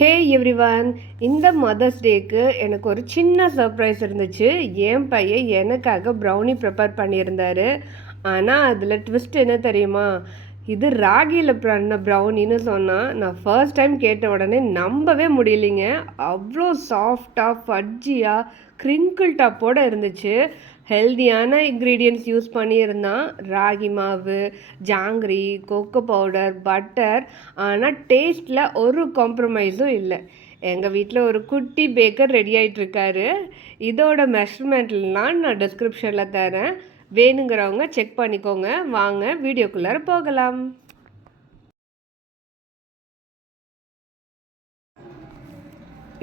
ஹே everyone, இந்த mothers டேக்கு எனக்கு ஒரு சின்ன சர்ப்ரைஸ் இருந்துச்சு. என் பையன் எனக்காக ப்ரௌனி ப்ரிப்பேர் பண்ணியிருந்தாரு. ஆனால் அதில் ட்விஸ்ட் என்ன தெரியுமா? இது ராகியில் பண்ண ப்ரௌனின்னு சொன்னால் நான் ஃபர்ஸ்ட் டைம் கேட்ட உடனே நம்பவே முடியலைங்க. அவ்வளோ சாஃப்டாக ஃபட்ஜியாக க்ரிங்கிள் டாப்போடு இருந்துச்சு. ஹெல்தியான இன்க்ரீடியன்ட்ஸ் யூஸ் பண்ணியிருந்தான். ராகி மாவு, ஜாங்கிரி, கொக்கோ பவுடர், பட்டர். ஆனால் டேஸ்ட்டில் ஒரு காம்ப்ரமைஸும் இல்லை. எங்கள் வீட்டில் ஒரு குட்டி பேக்கர் ரெடி ஆகிட்டுருக்காரு. இதோட மெஷர்மெண்ட்லாம் நான் டிஸ்கிரிப்ஷனில் தரேன். வேணுங்கிறவங்க செக் பண்ணிக்கோங்க. வாங்க வீடியோக்குள்ளார போகலாம்.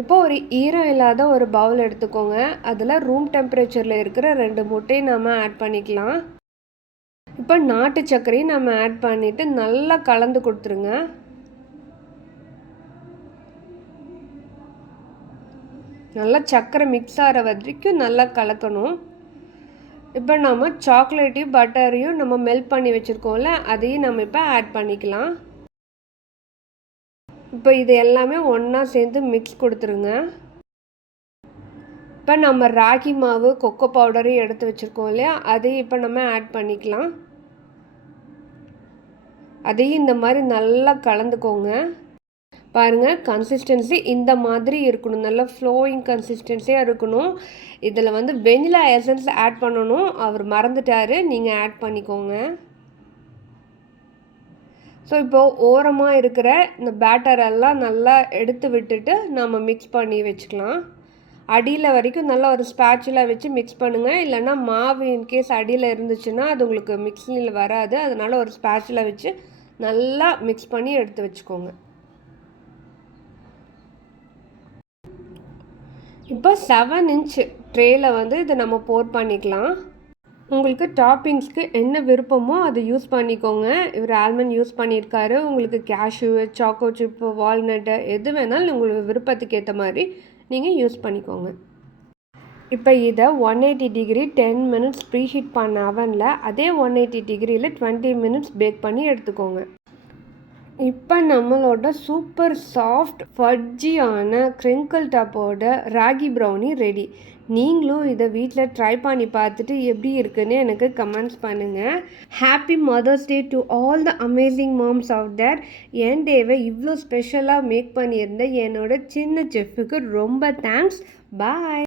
இப்போது ஒரு ஈரம் இல்லாத ஒரு பவுல் எடுத்துக்கோங்க. அதில் ரூம் டெம்பரேச்சரில் இருக்கிற 2 முட்டையை நம்ம ஆட் பண்ணிக்கலாம். இப்போ நாட்டு சர்க்கரையும் நம்ம ஆட் பண்ணிவிட்டு நல்லா கலந்து கொடுத்துருங்க. நல்லா சர்க்கரை மிக்ஸ் ஆகிற வரைக்கும் நல்லா கலக்கணும். இப்போ நம்ம சாக்லேட்டையும் பட்டரையும் நம்ம மெல்ட் பண்ணி வச்சுருக்கோம்ல, அதையும் நம்ம இப்போ ஆட் பண்ணிக்கலாம். இப்போ இது எல்லாமே ஒன்றா சேர்ந்து மிக்ஸ் கொடுத்துருங்க. இப்போ நம்ம ராகி மாவு, கொக்கோ பவுடரையும் எடுத்து வச்சுருக்கோம் இல்லையா, அதையும் இப்போ நம்ம ஆட் பண்ணிக்கலாம். அதையும் இந்த மாதிரி நல்லா கலந்துக்கோங்க. பாருங்கள், கன்சிஸ்டன்சி இந்த மாதிரி இருக்கணும். நல்லா ஃப்ளோயிங் கன்சிஸ்டன்சியாக இருக்கணும். இதில் வந்து வெனிலா எசன்ஸ் ஆட் பண்ணணும். அவர் மறந்துட்டார், நீங்கள் ஆட் பண்ணிக்கோங்க. ஸோ இப்போது ஓரமாக இருக்கிற இந்த பேட்டரெல்லாம் நல்லா எடுத்து விட்டுட்டு நம்ம மிக்ஸ் பண்ணி வச்சுக்கலாம். அடியில் வரைக்கும் நல்லா ஒரு ஸ்பேச்சுலா வச்சு மிக்ஸ் பண்ணுங்கள். இல்லைன்னா மாவு இன்கேஸ் அடியில் இருந்துச்சுன்னா அது உங்களுக்கு மிக்ஸிங்கில் வராது. அதனால் ஒரு ஸ்பேச்சுலா வச்சு நல்லா மிக்ஸ் பண்ணி எடுத்து வச்சுக்கோங்க. இப்போ 7 இன்ச் ட்ரேயில் வந்து இதை நம்ம போர் பண்ணிக்கலாம். உங்களுக்கு டாப்பிங்ஸ்க்கு என்ன விருப்பமோ அதை யூஸ் பண்ணிக்கோங்க. இவர் ஆல்மண்ட் யூஸ் பண்ணியிருக்காரு. உங்களுக்கு கேஷ்யூ, சாக்கோ சிப்பு, வால்நட்டு எது வேணாலும் உங்களுக்கு விருப்பத்துக்கு ஏற்ற மாதிரி நீங்கள் யூஸ் பண்ணிக்கோங்க. இப்போ இதை 180 டிகிரி 10 மினிட்ஸ் ப்ரீஹீட் பண்ண அவனில் அதே 180 டிகிரியில் 20 மினிட்ஸ் பேக் பண்ணி எடுத்துக்கோங்க. இப்போ நம்மளோட சூப்பர் சாஃப்ட் ஃபட்ஜியான க்ரிங்கிள் டாப்போட ராகி ப்ரௌனி ரெடி. நீங்களும் இதை வீட்டில் ட்ரை பண்ணி பார்த்துட்டு எப்படி இருக்குன்னு எனக்கு கமெண்ட்ஸ் பண்ணுங்கள். Happy mothers day to all the amazing moms out there. என் டேவை இவ்வளோ ஸ்பெஷலாக மேக் பண்ணியிருந்த என்னோட சின்ன செஃப்புக்கு ரொம்ப தேங்க்ஸ். பாய்.